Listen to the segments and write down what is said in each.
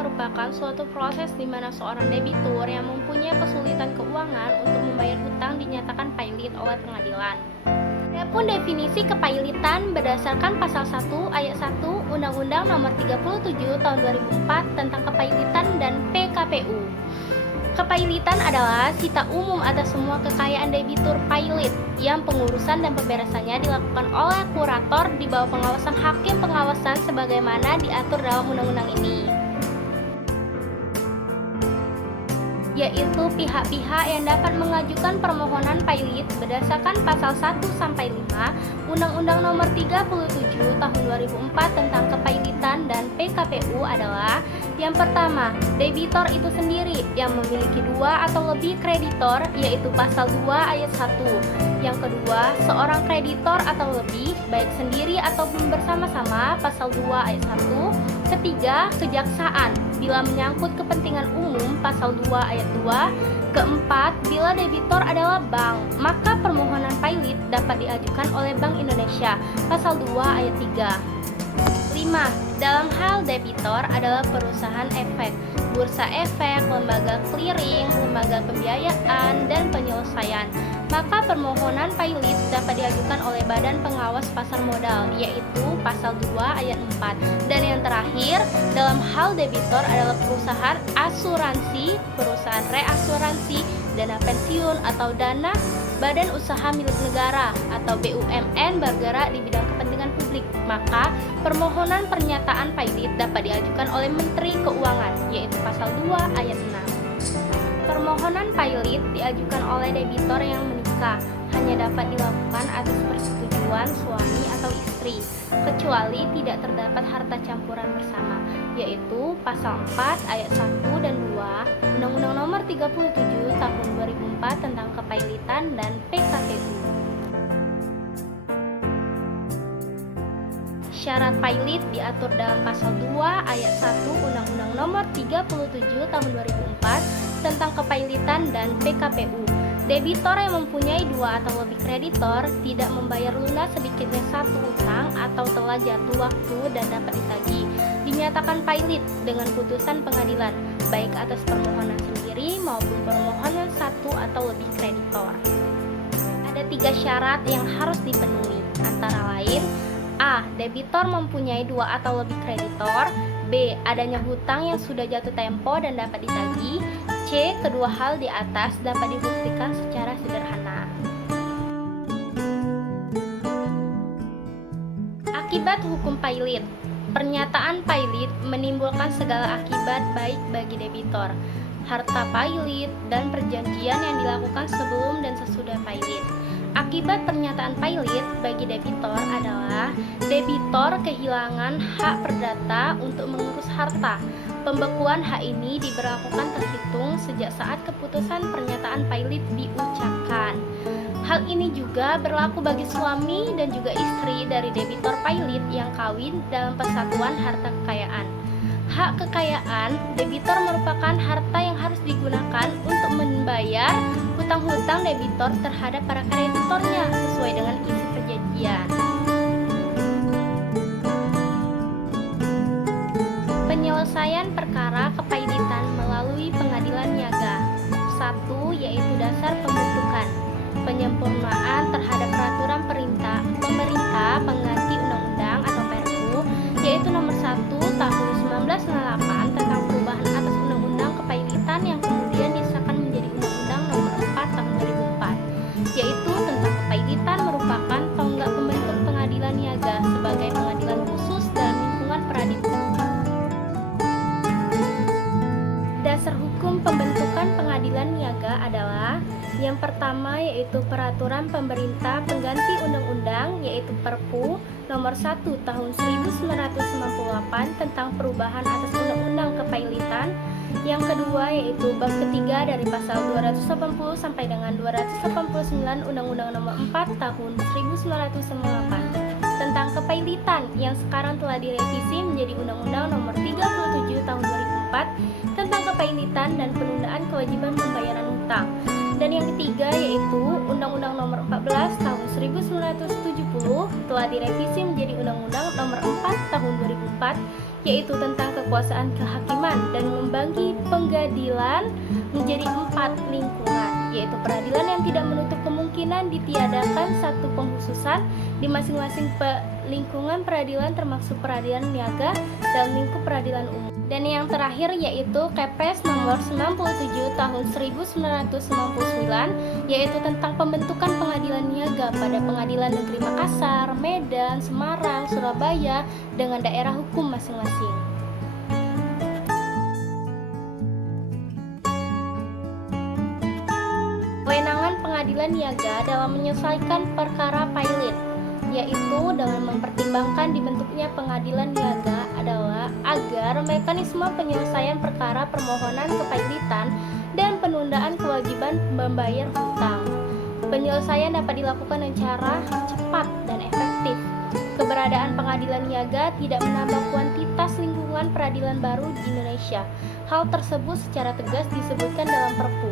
merupakan suatu proses di mana seorang debitur yang mempunyai kesulitan keuangan untuk membayar hutang dinyatakan pailit oleh pengadilan. Adapun definisi kepailitan berdasarkan pasal 1 ayat 1 Undang-Undang Nomor 37 Tahun 2004 tentang kepailitan dan PKPU. Kepailitan adalah sita umum atas semua kekayaan debitur pailit yang pengurusan dan pemberesannya dilakukan oleh kurator di bawah pengawasan hakim pengawasan sebagaimana diatur dalam undang-undang ini, yaitu pihak-pihak yang dapat mengajukan permohonan pailit berdasarkan pasal 1 sampai 5 Undang-Undang Nomor 37 Tahun 2004 tentang kepailitan dan PKPU adalah: yang pertama, debitor itu sendiri yang memiliki dua atau lebih kreditor, yaitu pasal 2 ayat 1. Yang kedua, seorang kreditor atau lebih, baik sendiri ataupun bersama-sama, pasal 2 ayat 1. Ketiga, kejaksaan bila menyangkut kepentingan umum, pasal 2 ayat 2. Keempat, bila debitor adalah bank, maka permohonan pailit dapat diajukan oleh Bank Indonesia, pasal 2 ayat 3. 5. Dalam hal debitor adalah perusahaan efek, bursa efek, lembaga clearing, lembaga pembiayaan, dan penyelesaian, maka permohonan pailit dapat diajukan oleh Badan Pengawas Pasar Modal, yaitu pasal 2 ayat 4. Dan yang terakhir, dalam hal debitor adalah perusahaan asuransi, perusahaan reasuransi, dana pensiun atau dana badan usaha milik negara atau BUMN bergerak di bidang kepentingan publik, maka permohonan pernyataan pailit dapat diajukan oleh Menteri Keuangan, yaitu pasal 2 ayat 6. Permohonan pailit diajukan oleh debitor yang menikah hanya dapat dilakukan atas persetujuan suami atau istri, kecuali tidak terdapat harta campuran bersama, yaitu pasal 4 ayat 1 dan 2 Undang-Undang Nomor 37 Tahun 2004 tentang kepailitan dan PKPU. Syarat pailit diatur dalam pasal 2 ayat 1 Undang-Undang Nomor 37 Tahun 2004 tentang kepailitan dan PKPU. Debitor yang mempunyai dua atau lebih kreditor tidak membayar lunas sedikitnya satu utang atau telah jatuh waktu dan dapat ditagih, dinyatakan pailit dengan putusan pengadilan, baik atas permohonan sendiri maupun permohonan satu atau lebih kreditor. Ada 3 syarat yang harus dipenuhi, antara lain: A. Debitor mempunyai dua atau lebih kreditor. B. Adanya hutang yang sudah jatuh tempo dan dapat ditagih. C. Kedua hal di atas dapat dibuktikan secara sederhana. Akibat hukum pailit. Pernyataan pailit menimbulkan segala akibat baik bagi debitor, harta pailit, dan perjanjian yang dilakukan sebelum dan sesudah pailit. Akibat pernyataan pailit bagi debitor adalah: debitor kehilangan hak perdata untuk mengurus harta. Pembekuan hak ini diberlakukan terhitung sejak saat keputusan pernyataan pailit diucapkan. Hal ini juga berlaku bagi suami dan juga istri dari debitor pailit yang kawin dalam persatuan harta kekayaan. Hak kekayaan debitor merupakan harta yang harus digunakan untuk membayar hutang-hutang debitor terhadap para kreditornya sesuai dengan isi perjanjian. Penyelesaian perkara kepailitan melalui pengadilan niaga. 1. Yaitu dasar pembentukan, penyempurnaan terhadap peraturan pemerintah pengganti undang-undang atau Perpu, yaitu nomor 1 tahun 1998 tentang perubahan atas undang-undang kepailitan yang kemudian disahkan menjadi undang-undang nomor 4 tahun 2004, yaitu tentang kepailitan merupakan tonggak pembentuk pengadilan niaga sebagai pengadilan khusus dalam lingkungan peradilan. Dasar hukum pembentukan pengadilan niaga adalah: yang pertama yaitu peraturan pemerintah pengganti undang-undang, yaitu Perpu nomor 1 tahun 1998 tentang perubahan atas undang-undang kepailitan. Yang kedua yaitu bab ketiga dari pasal 280 sampai dengan 289 Undang-Undang Nomor 4 tahun 1998 tentang kepailitan yang sekarang telah direvisi menjadi Undang-Undang Nomor 37 tahun 2004 tentang kepailitan dan penundaan kewajiban pembayaran hutang. Dan yang ketiga yaitu Undang-Undang Nomor 14 Tahun 1970 telah direvisi menjadi Undang-Undang Nomor 4 Tahun 2004, yaitu tentang kekuasaan kehakiman dan membagi pengadilan menjadi 4 lingkungan, yaitu peradilan yang tidak menutup kemungkinan ditiadakan satu pengkhususan di masing-masing lingkungan peradilan, termasuk peradilan niaga dan lingkup peradilan umum. Dan yang terakhir yaitu Kepres nomor 97 tahun 1999, yaitu tentang pembentukan pengadilan niaga pada Pengadilan Negeri Makassar, Medan, Semarang, Surabaya dengan daerah hukum masing-masing. Kewenangan pengadilan niaga dalam menyelesaikan perkara pilot, yaitu dengan mempertimbangkan dibentuknya pengadilan niaga adalah agar mekanisme penyelesaian perkara permohonan kepailitan dan penundaan kewajiban membayar hutang. Penyelesaian dapat dilakukan dengan cara cepat dan efektif. Keberadaan pengadilan niaga tidak menambah kuantitas lingkungan peradilan baru di Indonesia. Hal tersebut secara tegas disebutkan dalam Perpu.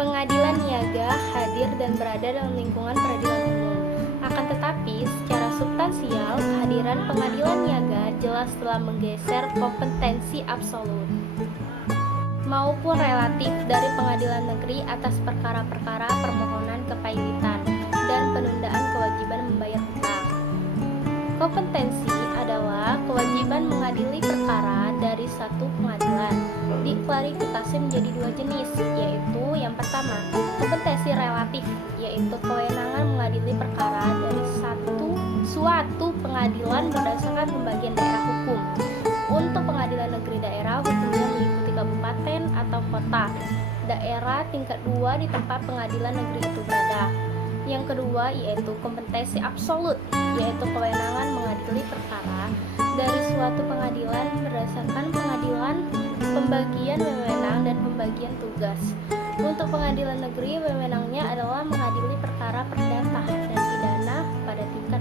Pengadilan niaga hadir dan berada dalam lingkungan peradilan umum. Akan tetapi, secara substansial, kehadiran pengadilan niaga jelas telah menggeser kompetensi absolut maupun relatif dari pengadilan negeri atas perkara-perkara permohonan kepailitan dan penundaan kewajiban membayar hutang. Kompetensi adalah kewajiban mengadili perkara dari satu pengadilan. Diklarifikasi menjadi 2 jenis, yaitu yang pertama, kompetensi relatif, yaitu kewenangan mengadili perkara dari suatu pengadilan berdasarkan pembagian daerah hukum. Untuk pengadilan negeri daerah, hukumnya meliputi kabupaten atau kota, daerah tingkat 2 di tempat pengadilan negeri itu berada. Yang kedua yaitu kompetensi absolut, yaitu kewenangan mengadili perkara dari suatu pengadilan berdasarkan pengadilan pembagian wewenang dan pembagian tugas. Untuk pengadilan negeri, wewenangnya adalah mengadili perkara perdata dan pidana pada tingkat